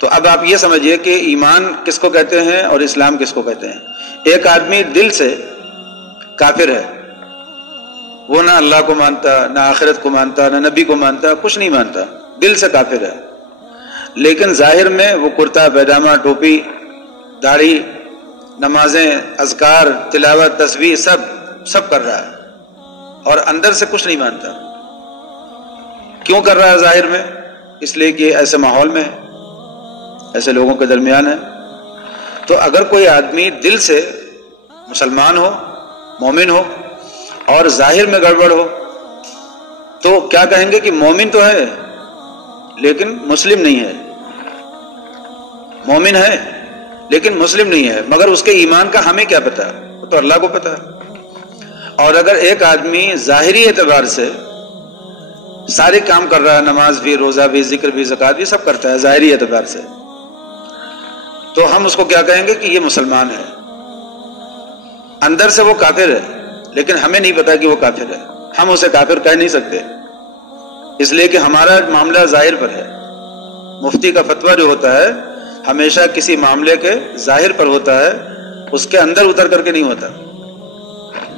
تو اب آپ یہ سمجھیے کہ ایمان کس کو کہتے ہیں اور اسلام کس کو کہتے ہیں. ایک آدمی دل سے کافر ہے، وہ نہ اللہ کو مانتا، نہ آخرت کو مانتا، نہ نبی کو مانتا، کچھ نہیں مانتا، دل سے کافر ہے، لیکن ظاہر میں وہ کرتا پیجامہ، ٹوپی، داڑھی، نمازیں، اذکار، تلاوت، تسبیح سب کر رہا ہے اور اندر سے کچھ نہیں مانتا. کیوں کر رہا ہے ظاہر میں؟ اس لیے کہ ایسے ماحول میں ہے، ایسے لوگوں کے درمیان ہے. تو اگر کوئی آدمی دل سے مسلمان ہو، مومن ہو، اور ظاہر میں گڑبڑ ہو، تو کیا کہیں گے کہ مومن تو ہے لیکن مسلم نہیں ہے، مومن ہے لیکن مسلم نہیں ہے، مگر اس کے ایمان کا ہمیں کیا پتا؟ وہ تو اللہ کو پتا ہے. اور اگر ایک آدمی ظاہری اعتبار سے سارے کام کر رہا ہے، نماز بھی، روزہ بھی، ذکر بھی، زکوٰۃ بھی، سب کرتا ہے ظاہری اعتبار سے، تو ہم اس کو کیا کہیں گے کہ یہ مسلمان ہے. اندر سے وہ کافر ہے لیکن ہمیں نہیں پتا کہ وہ کافر ہے، ہم اسے کافر کہہ نہیں سکتے، اس لیے کہ ہمارا معاملہ ظاہر پر ہے. مفتی کا فتویٰ جو ہوتا ہے ہمیشہ کسی معاملے کے ظاہر پر ہوتا ہے، اس کے اندر اتر کر کے نہیں ہوتا،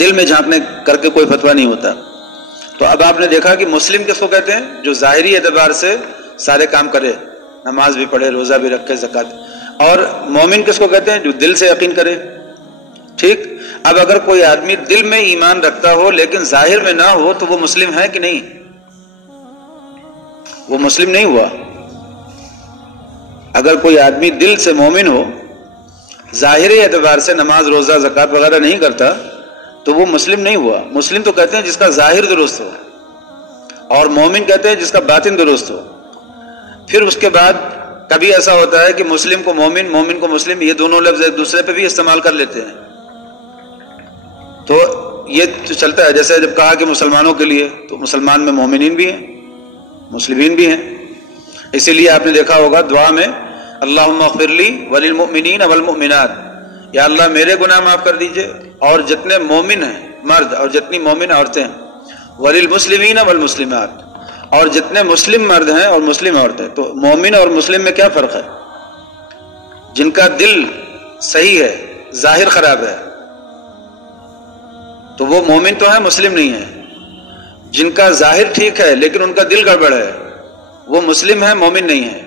دل میں جھانکنے کر کے کوئی فتویٰ نہیں ہوتا. تو اب آپ نے دیکھا کہ مسلم کس کو کہتے ہیں؟ جو ظاہری اعتبار سے سارے کام کرے، نماز بھی پڑھے، روزہ بھی رکھے، زکوٰۃ. اور مومن کس کو کہتے ہیں؟ جو دل سے یقین کرے. ٹھیک. اب اگر کوئی آدمی دل میں ایمان رکھتا ہو لیکن ظاہر میں نہ ہو تو وہ مسلم ہے کہ نہیں؟ وہ مسلم نہیں ہوا. اگر کوئی آدمی دل سے مومن ہو، ظاہری اعتبار سے نماز، روزہ، زکوٰۃ وغیرہ نہیں کرتا تو وہ مسلم نہیں ہوا. مسلم تو کہتے ہیں جس کا ظاہر درست ہو، اور مومن کہتے ہیں جس کا باطن درست ہو. پھر اس کے بعد کبھی ایسا ہوتا ہے کہ مسلم کو مومن، مومن کو مسلم، یہ دونوں لفظ ایک دوسرے پہ بھی استعمال کر لیتے ہیں. تو یہ تو چلتا ہے. جیسے جب کہا کہ مسلمانوں کے لیے، تو مسلمان میں مومنین بھی ہیں، مسلمین بھی ہیں. اسی لیے آپ نے دیکھا ہوگا دعا میں اللہم اغفر لی وللمؤمنین والمؤمنات، یا اللہ میرے گناہ معاف کر دیجئے اور جتنے مومن ہیں مرد اور جتنی مومن عورتیں ہیں، وللمسلمین والمسلمات، اور جتنے مسلم مرد ہیں اور مسلم عورتیں. تو مومن اور مسلم میں کیا فرق ہے؟ جن کا دل صحیح ہے، ظاہر خراب ہے، تو وہ مومن تو ہے، مسلم نہیں ہے. جن کا ظاہر ٹھیک ہے لیکن ان کا دل گڑبڑ ہے، وہ مسلم ہے، مومن نہیں ہے.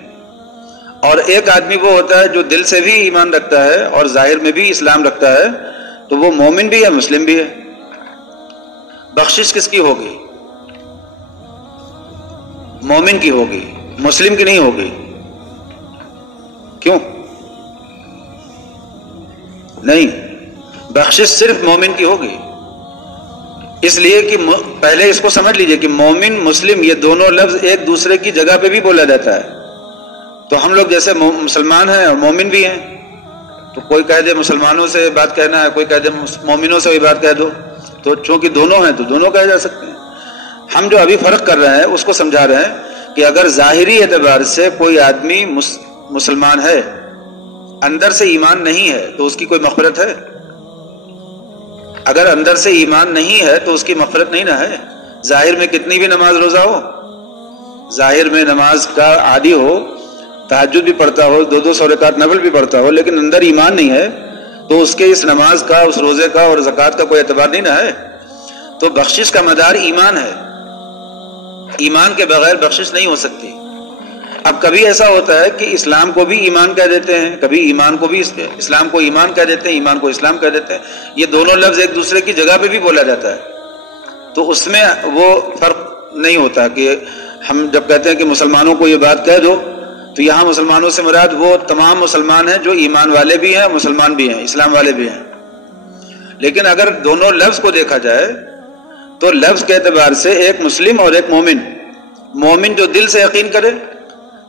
اور ایک آدمی وہ ہوتا ہے جو دل سے بھی ایمان رکھتا ہے اور ظاہر میں بھی اسلام رکھتا ہے، تو وہ مومن بھی ہے، مسلم بھی ہے. بخشش کس کی ہوگی؟ مومن کی ہوگی، مسلم کی نہیں ہوگی. کیوں نہیں؟ بخشش صرف مومن کی ہوگی. اس لیے کہ پہلے اس کو سمجھ لیجئے کہ مومن، مسلم، یہ دونوں لفظ ایک دوسرے کی جگہ پہ بھی بولا جاتا ہے. تو ہم لوگ جیسے مسلمان ہیں اور مومن بھی ہیں، تو کوئی کہہ دے مسلمانوں سے بات کہنا ہے، کوئی کہہ دے مومنوں سے بھی بات کہہ دو، تو چونکہ دونوں ہیں تو دونوں کہے جا سکتے ہیں. ہم جو ابھی فرق کر رہے ہیں اس کو سمجھا رہے ہیں کہ اگر ظاہری اعتبار سے کوئی آدمی مسلمان ہے، اندر سے ایمان نہیں ہے، تو اس کی کوئی مغفرت ہے؟ اگر اندر سے ایمان نہیں ہے تو اس کی مغفرت نہیں نہ ہے. ظاہر میں کتنی بھی نماز روزہ ہو، ظاہر میں نماز کا عادی ہو، تہجد بھی پڑھتا ہو، 200 رکعت نفل بھی پڑھتا ہو، لیکن اندر ایمان نہیں ہے، تو اس کے اس نماز کا، اس روزے کا اور زکوٰۃ کا کوئی اعتبار نہیں نہ ہے. تو بخشش کا مدار ایمان ہے، ایمان کے بغیر بخشش نہیں ہو سکتی. اب کبھی ایسا ہوتا ہے کہ اسلام کو بھی ایمان کہہ دیتے ہیں، کبھی ایمان کو بھی اسلام کو ایمان کہہ دیتے ہیں، ایمان کو اسلام کہہ دیتے ہیں. یہ دونوں لفظ ایک دوسرے کی جگہ پہ بھی بولا جاتا ہے. تو اس میں وہ فرق نہیں ہوتا کہ ہم جب کہتے ہیں کہ مسلمانوں کو یہ بات کہہ دو، تو یہاں مسلمانوں سے مراد وہ تمام مسلمان ہیں جو ایمان والے بھی ہیں، مسلمان بھی ہیں، اسلام والے بھی ہیں. لیکن اگر دونوں لفظ کو دیکھا جائے تو لفظ کے اعتبار سے ایک مسلم اور ایک مومن، مومن جو دل سے یقین کرے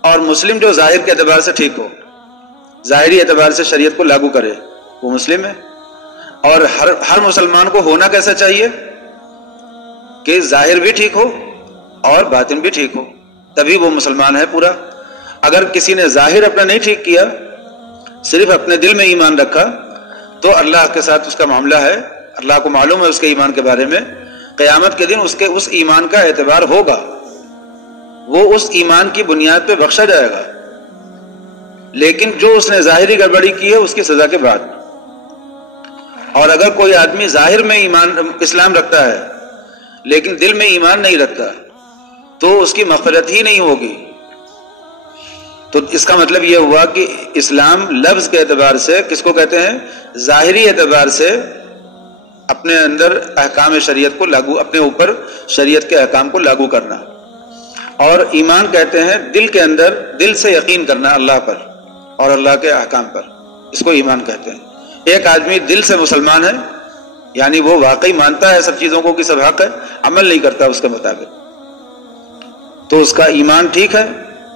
اور مسلم جو ظاہر کے اعتبار سے ٹھیک ہو، ظاہری اعتبار سے شریعت کو لاگو کرے، وہ مسلم ہے. اور ہر مسلمان کو ہونا کیسا چاہیے کہ ظاہر بھی ٹھیک ہو اور باطن بھی ٹھیک ہو، تبھی وہ مسلمان ہے پورا. اگر کسی نے ظاہر اپنا نہیں ٹھیک کیا، صرف اپنے دل میں ایمان رکھا، تو اللہ کے ساتھ اس کا معاملہ ہے، اللہ کو معلوم ہے اس کے ایمان کے بارے میں. قیامت کے دن اس ایمان کا اعتبار ہوگا، وہ اس ایمان کی بنیاد پہ بخشا جائے گا. لیکن جو اس نے ظاہری گڑبڑی کی ہے اس کی سزا کے بعد. اور اگر کوئی آدمی ظاہر میں اسلام رکھتا ہے لیکن دل میں ایمان نہیں رکھتا تو اس کی مغفرت ہی نہیں ہوگی. تو اس کا مطلب یہ ہوا کہ اسلام لفظ کے اعتبار سے کس کو کہتے ہیں؟ ظاہری اعتبار سے اپنے اندر احکام شریعت کو لاگو، اپنے اوپر شریعت کے احکام کو لاگو کرنا. اور ایمان کہتے ہیں دل کے اندر دل سے یقین کرنا اللہ پر اور اللہ کے احکام پر، اس کو ایمان کہتے ہیں. ایک آدمی دل سے مسلمان ہے یعنی وہ واقعی مانتا ہے سب چیزوں کو کہ سب حق ہے، عمل نہیں کرتا اس کے مطابق، تو اس کا ایمان ٹھیک ہے،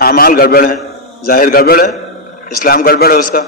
اعمال گڑبڑ ہے، ظاہر گڑبڑ ہے، اسلام گڑبڑ ہے اس کا.